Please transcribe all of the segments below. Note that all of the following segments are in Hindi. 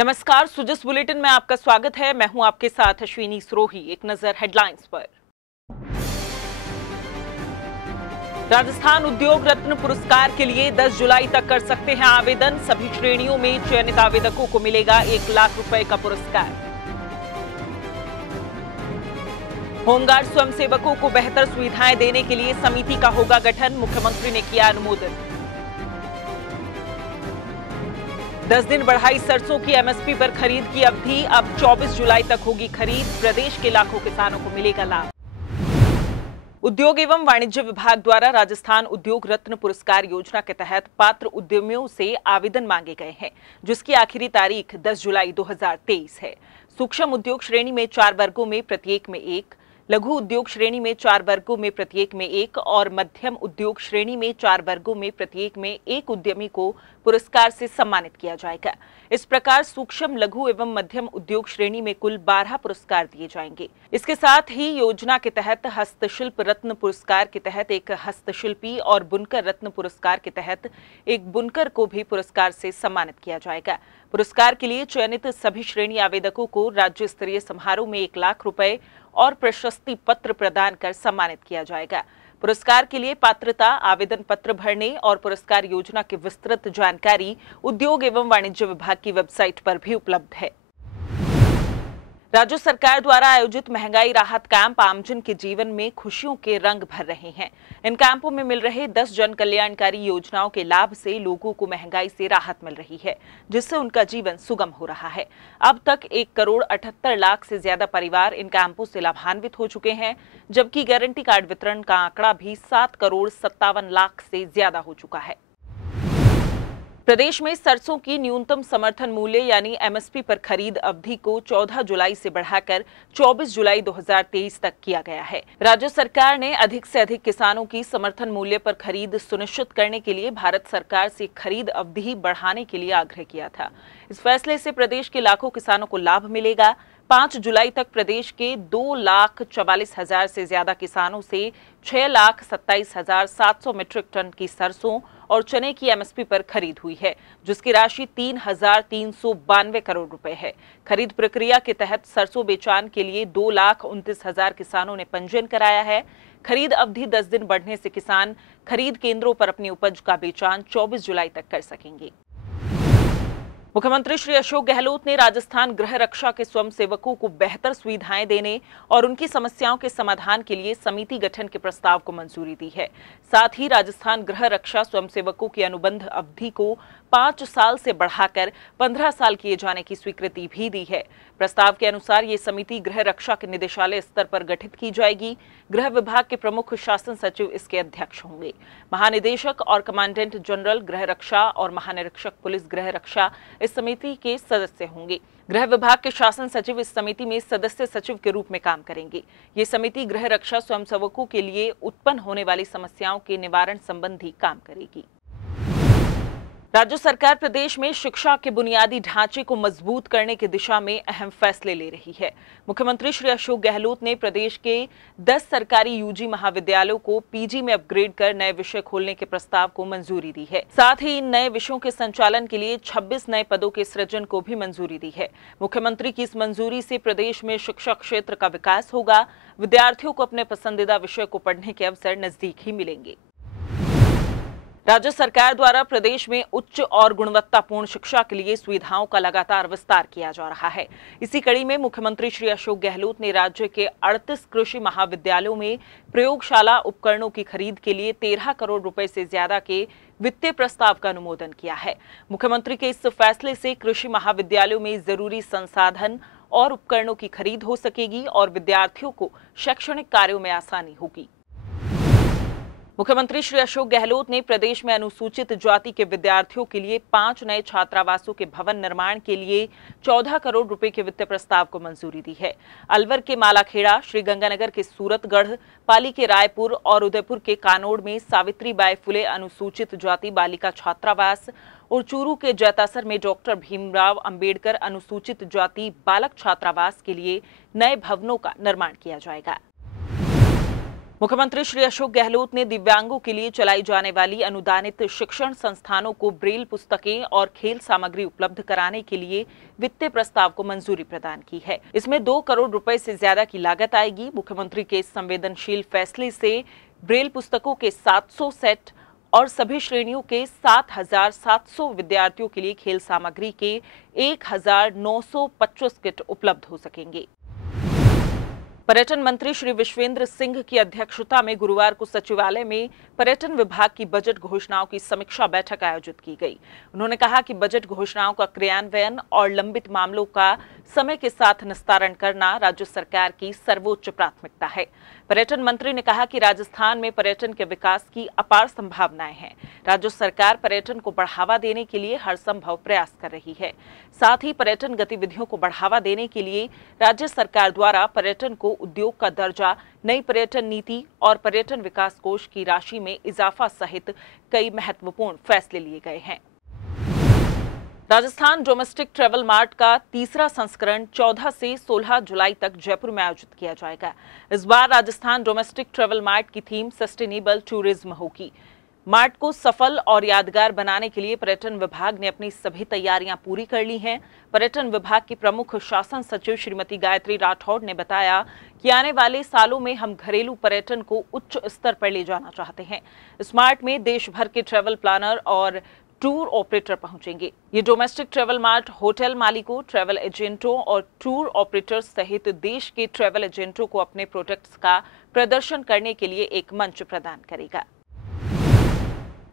नमस्कार, सुजस बुलेटिन में आपका स्वागत है। मैं हूं आपके साथ अश्विनी सरोही। एक नजर हेडलाइंस पर। राजस्थान उद्योग रत्न पुरस्कार के लिए 10 जुलाई तक कर सकते हैं आवेदन। सभी श्रेणियों में चयनित आवेदकों को मिलेगा 1 लाख रुपए का पुरस्कार। होमगार्ड स्वयंसेवकों को बेहतर सुविधाएं देने के लिए समिति का होगा गठन। मुख्यमंत्री ने किया अनुमोदन। 10 दिन बढ़ाई सरसों की एमएसपी पर खरीद की अवधि। अब 24 जुलाई तक होगी खरीद। प्रदेश के लाखों किसानों को मिलेगा लाभ। उद्योग एवं वाणिज्य विभाग द्वारा राजस्थान उद्योग रत्न पुरस्कार योजना के तहत पात्र उद्यमियों से आवेदन मांगे गए हैं, जिसकी आखिरी तारीख 10 जुलाई 2023 है। सूक्ष्म उद्योग श्रेणी में 4 वर्गों में प्रत्येक में 1, लघु उद्योग श्रेणी में 4 वर्गों में प्रत्येक में 1 और मध्यम उद्योग श्रेणी में 4 वर्गों में प्रत्येक में 1 उद्यमी को पुरस्कार से सम्मानित किया जाएगा। इस प्रकार सूक्ष्म, लघु एवं मध्यम उद्योग श्रेणी में कुल 12 पुरस्कार दिए जाएंगे। इसके साथ ही योजना के तहत हस्तशिल्प रत्न पुरस्कार के तहत एक हस्तशिल्पी और बुनकर रत्न पुरस्कार के तहत एक बुनकर को भी पुरस्कार से सम्मानित किया जाएगा। पुरस्कार के लिए चयनित सभी श्रेणी आवेदकों को राज्य स्तरीय समारोह में 1 लाख रुपए और प्रशस्ति पत्र प्रदान कर सम्मानित किया जाएगा। पुरस्कार के लिए पात्रता, आवेदन पत्र भरने और पुरस्कार योजना की विस्तृत जानकारी उद्योग एवं वाणिज्य विभाग की वेबसाइट पर भी उपलब्ध है। राज्य सरकार द्वारा आयोजित महंगाई राहत कैंप आमजन के जीवन में खुशियों के रंग भर रहे हैं। इन कैंपों में मिल रहे 10 जन कल्याणकारी योजनाओं के लाभ से लोगों को महंगाई से राहत मिल रही है, जिससे उनका जीवन सुगम हो रहा है। अब तक 1 करोड़ 78 लाख से ज्यादा परिवार इन कैंपों से लाभान्वित हो चुके हैं, जबकि गारंटी कार्ड वितरण का आंकड़ा भी 7 करोड़ 57 लाख से ज्यादा हो चुका है। प्रदेश में सरसों की न्यूनतम समर्थन मूल्य यानी एमएसपी पर खरीद अवधि को 14 जुलाई से बढ़ाकर 24 जुलाई 2023 तक किया गया है। राज्य सरकार ने अधिक से अधिक किसानों की समर्थन मूल्य पर खरीद सुनिश्चित करने के लिए भारत सरकार से खरीद अवधि बढ़ाने के लिए आग्रह किया था। इस फैसले से प्रदेश के लाखों किसानों को लाभ मिलेगा। 5 जुलाई तक प्रदेश के 2,44,000 से ज्यादा किसानों से 6,27,700 मीट्रिक टन की सरसों और चने की एमएसपी पर खरीद हुई है, जिसकी राशि 3,392 करोड़ रुपए है। खरीद प्रक्रिया के तहत सरसों बेचान के लिए 2,29,000 किसानों ने पंजीयन कराया है। खरीद अवधि 10 दिन बढ़ने से किसान खरीद केंद्रों पर अपनी उपज का बेचान 24 जुलाई तक कर सकेंगे। मुख्यमंत्री श्री अशोक गहलोत ने राजस्थान गृह रक्षा के स्वयंसेवकों को बेहतर सुविधाएं देने और उनकी समस्याओं के समाधान के लिए समिति गठन के प्रस्ताव को मंजूरी दी है। साथ ही राजस्थान गृह रक्षा स्वयंसेवकों की अनुबंध अवधि को 5 साल से बढ़ाकर 15 साल किए जाने की स्वीकृति भी दी है। प्रस्ताव के अनुसार ये समिति गृह रक्षा के निदेशालय स्तर पर गठित की जाएगी। गृह विभाग के प्रमुख शासन सचिव इसके अध्यक्ष होंगे। महानिदेशक और कमांडेंट जनरल गृह रक्षा और महानिरीक्षक पुलिस गृह रक्षा इस समिति के सदस्य होंगे। गृह विभाग के शासन सचिव इस समिति में सदस्य सचिव के रूप में काम करेंगे। ये समिति गृह रक्षा स्वयंसेवकों के लिए उत्पन्न होने वाली समस्याओं के निवारण संबंधी काम करेगी। राज्य सरकार प्रदेश में शिक्षा के बुनियादी ढांचे को मजबूत करने की दिशा में अहम फैसले ले रही है। मुख्यमंत्री श्री अशोक गहलोत ने प्रदेश के 10 सरकारी यूजी महाविद्यालयों को पीजी में अपग्रेड कर नए विषय खोलने के प्रस्ताव को मंजूरी दी है। साथ ही इन नए विषयों के संचालन के लिए 26 नए पदों के सृजन को भी मंजूरी दी है। मुख्यमंत्री की इस मंजूरी से प्रदेश में शिक्षा क्षेत्र का विकास होगा। विद्यार्थियों को अपने पसंदीदा विषय को पढ़ने के अवसर नजदीक ही मिलेंगे। राज्य सरकार द्वारा प्रदेश में उच्च और गुणवत्तापूर्ण शिक्षा के लिए सुविधाओं का लगातार विस्तार किया जा रहा है। इसी कड़ी में मुख्यमंत्री श्री अशोक गहलोत ने राज्य के 38 कृषि महाविद्यालयों में प्रयोगशाला उपकरणों की खरीद के लिए 13 करोड़ रुपए से ज्यादा के वित्तीय प्रस्ताव का अनुमोदन किया है। मुख्यमंत्री के इस फैसले से कृषि महाविद्यालयों में जरूरी संसाधन और उपकरणों की खरीद हो सकेगी और विद्यार्थियों को शैक्षणिक कार्यों में आसानी होगी। मुख्यमंत्री श्री अशोक गहलोत ने प्रदेश में अनुसूचित जाति के विद्यार्थियों के लिए 5 नए छात्रावासों के भवन निर्माण के लिए 14 करोड़ रुपए के वित्तीय प्रस्ताव को मंजूरी दी है। अलवर के मालाखेड़ा, श्रीगंगानगर के सूरतगढ़, पाली के रायपुर और उदयपुर के कानोड़ में सावित्रीबाई फुले अनुसूचित जाति बालिका छात्रावास और चूरू के जैतासर में डॉक्टर भीमराव अंबेडकर अनुसूचित जाति बालक छात्रावास के लिए नए भवनों का निर्माण किया जाएगा। मुख्यमंत्री श्री अशोक गहलोत ने दिव्यांगों के लिए चलाई जाने वाली अनुदानित शिक्षण संस्थानों को ब्रेल पुस्तकें और खेल सामग्री उपलब्ध कराने के लिए वित्तीय प्रस्ताव को मंजूरी प्रदान की है। इसमें 2 करोड़ रुपए से ज्यादा की लागत आएगी। मुख्यमंत्री के इस संवेदनशील फैसले से ब्रेल पुस्तकों के 700 सेट और सभी श्रेणियों के 7,700 विद्यार्थियों के लिए खेल सामग्री के 1,925 किट उपलब्ध हो सकेंगे। पर्यटन मंत्री श्री विश्वेंद्र सिंह की अध्यक्षता में गुरुवार को सचिवालय में पर्यटन विभाग की बजट घोषणाओं की समीक्षा बैठक आयोजित की गई। उन्होंने कहा कि बजट घोषणाओं का क्रियान्वयन और लंबित मामलों का समय के साथ निस्तारण करना राज्य सरकार की सर्वोच्च प्राथमिकता है। पर्यटन मंत्री ने कहा कि राजस्थान में पर्यटन के विकास की अपार संभावनाएं हैं। राज्य सरकार पर्यटन को बढ़ावा देने के लिए हर संभव प्रयास कर रही है। साथ ही पर्यटन गतिविधियों को बढ़ावा देने के लिए राज्य सरकार द्वारा पर्यटन को उद्योग का दर्जा, नई पर्यटन नीति और पर्यटन विकास कोष की राशि में इजाफा सहित कई महत्वपूर्ण फैसले लिए गए हैं। राजस्थान डोमेस्टिक ट्रैवल मार्ट का तीसरा संस्करण 14 से 16 जुलाई तक जयपुर में आयोजित किया जाएगा। इस बार राजस्थान डोमेस्टिक ट्रैवल मार्ट की थीम सस्टेनेबल टूरिज्म होगी। मार्ट को सफल और यादगार बनाने के लिए पर्यटन विभाग ने अपनी सभी तैयारियां पूरी कर ली हैं। पर्यटन विभाग की प्रमुख शासन सचिव श्रीमती गायत्री राठौड़ ने बताया कि आने वाले सालों में हम घरेलू पर्यटन को उच्च स्तर पर ले जाना चाहते हैं। इस मार्ट में देश भर के ट्रैवल प्लानर और टूर ऑपरेटर पहुंचेंगे। ये डोमेस्टिक ट्रैवल मार्ट होटल मालिकों, ट्रैवल एजेंटों और टूर ऑपरेटर्स सहित देश के ट्रैवल एजेंटों को अपने प्रोडक्ट्स का प्रदर्शन करने के लिए एक मंच प्रदान करेगा।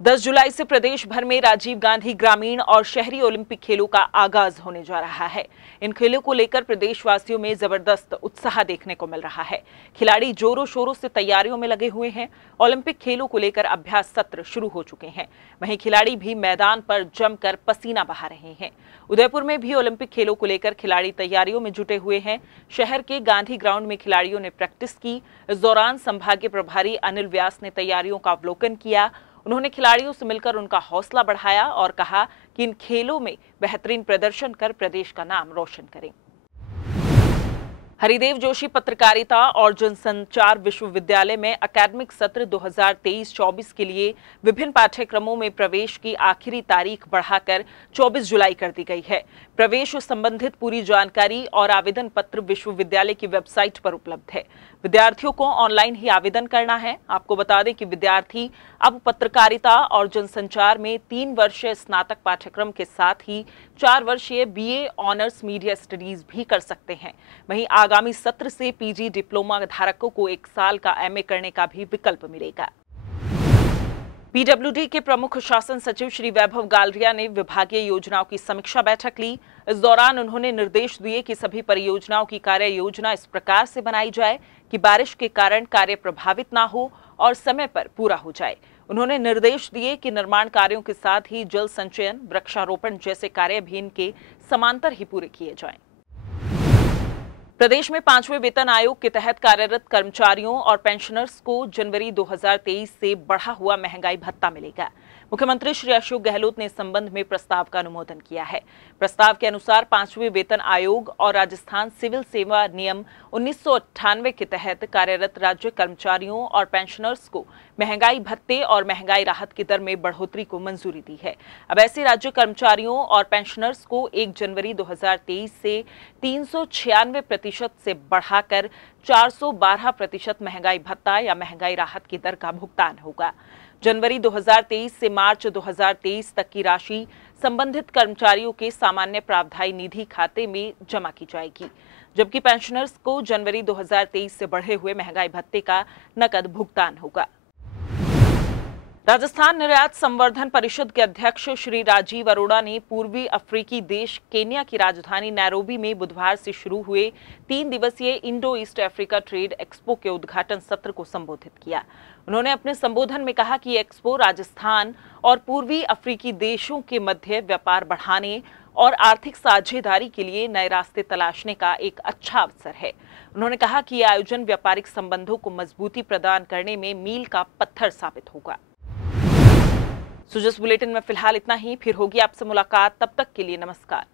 10 जुलाई से प्रदेश भर में राजीव गांधी ग्रामीण और शहरी ओलंपिक खेलों का आगाज होने जा रहा है। इन खेलों को लेकर प्रदेशवासियों में जबरदस्त उत्साह देखने को मिल रहा है। खिलाड़ी जोरों शोरों से तैयारियों में लगे हुए हैं। ओलंपिक खेलों को लेकर अभ्यास सत्र शुरू हो चुके हैं। वहीं खिलाड़ी भी मैदान पर जमकर पसीना बहा रहे हैं। उदयपुर में भी ओलंपिक खेलों को लेकर खिलाड़ी तैयारियों में जुटे हुए हैं। शहर के गांधी ग्राउंड में खिलाड़ियों ने प्रैक्टिस की। इस दौरान संभागीय प्रभारी अनिल व्यास ने तैयारियों का अवलोकन किया। उन्होंने खिलाड़ियों से मिलकर उनका हौसला बढ़ाया और कहा कि इन खेलों में बेहतरीन प्रदर्शन कर प्रदेश का नाम रोशन करें। हरिदेव जोशी पत्रकारिता और जनसंचार विश्वविद्यालय में एकेडमिक सत्र 2023-24 के लिए विभिन्न पाठ्यक्रमों में प्रवेश की आखिरी तारीख बढ़ाकर 24 जुलाई कर दी गई है। प्रवेश संबंधित पूरी जानकारी और आवेदन पत्र विश्वविद्यालय की वेबसाइट पर उपलब्ध है। विद्यार्थियों को ऑनलाइन ही आवेदन करना है। आपको बता दें कि विद्यार्थी अब पत्रकारिता और जनसंचार में 3 वर्षीय स्नातक पाठ्यक्रम के साथ ही 4 वर्षीय BA ऑनर्स मीडिया स्टडीज भी कर सकते हैं। वहीं आगामी सत्र से PG डिप्लोमा धारकों को 1 साल का MA करने का भी विकल्प मिलेगा। PWD के प्रमुख शासन सचिव श्री वैभव गालरिया ने विभागीय योजनाओं की समीक्षा बैठक ली। इस दौरान उन्होंने निर्देश दिए कि सभी परियोजनाओं की कार्य योजना इस प्रकार से बनाई जाए कि बारिश के कारण कार्य प्रभावित ना हो और समय पर पूरा हो जाए। उन्होंने निर्देश दिए कि निर्माण कार्यों के साथ ही जल संचयन, वृक्षारोपण जैसे कार्य भी इनके समांतर ही पूरे किए जाएं। प्रदेश में 5वें वेतन आयोग के तहत कार्यरत कर्मचारियों और पेंशनर्स को जनवरी 2023 से बढ़ा हुआ महंगाई भत्ता मिलेगा। मुख्यमंत्री श्री अशोक गहलोत ने इस संबंध में प्रस्ताव का अनुमोदन किया है। प्रस्ताव के अनुसार 5वें वेतन आयोग और राजस्थान सिविल सेवा नियम 1998 के तहत कार्यरत राज्य कर्मचारियों और पेंशनर्स को महंगाई भत्ते और महंगाई राहत की दर में बढ़ोतरी को मंजूरी दी है। अब ऐसे राज्य कर्मचारियों और पेंशनर्स को 1 जनवरी 2023 से 396% से बढ़ाकर 412% महंगाई भत्ता या महंगाई राहत की दर का भुगतान होगा। जनवरी 2023 से मार्च 2023 तक की राशि संबंधित कर्मचारियों के सामान्य प्रावधायी निधि खाते में जमा की जाएगी, जबकि पेंशनर्स को जनवरी 2023 से बढ़े हुए महंगाई भत्ते का नकद भुगतान होगा। राजस्थान निर्यात संवर्धन परिषद के अध्यक्ष श्री राजीव अरोड़ा ने पूर्वी अफ्रीकी देश केन्या की राजधानी नैरोबी में बुधवार से शुरू हुए 3 दिवसीय Indo east Africa trade expo के उद्घाटन सत्र को संबोधित किया। उन्होंने अपने संबोधन में कहा कि एक्सपो राजस्थान और पूर्वी अफ्रीकी देशों के मध्य व्यापार बढ़ाने और आर्थिक साझेदारी के लिए नए रास्ते तलाशने का एक अच्छा अवसर है। उन्होंने कहा कि यह आयोजन व्यापारिक संबंधों को मजबूती प्रदान करने में मील का पत्थर साबित होगा। सुजस बुलेटिन में फिलहाल इतना ही। फिर होगी आपसे मुलाकात, तब तक के लिए नमस्कार।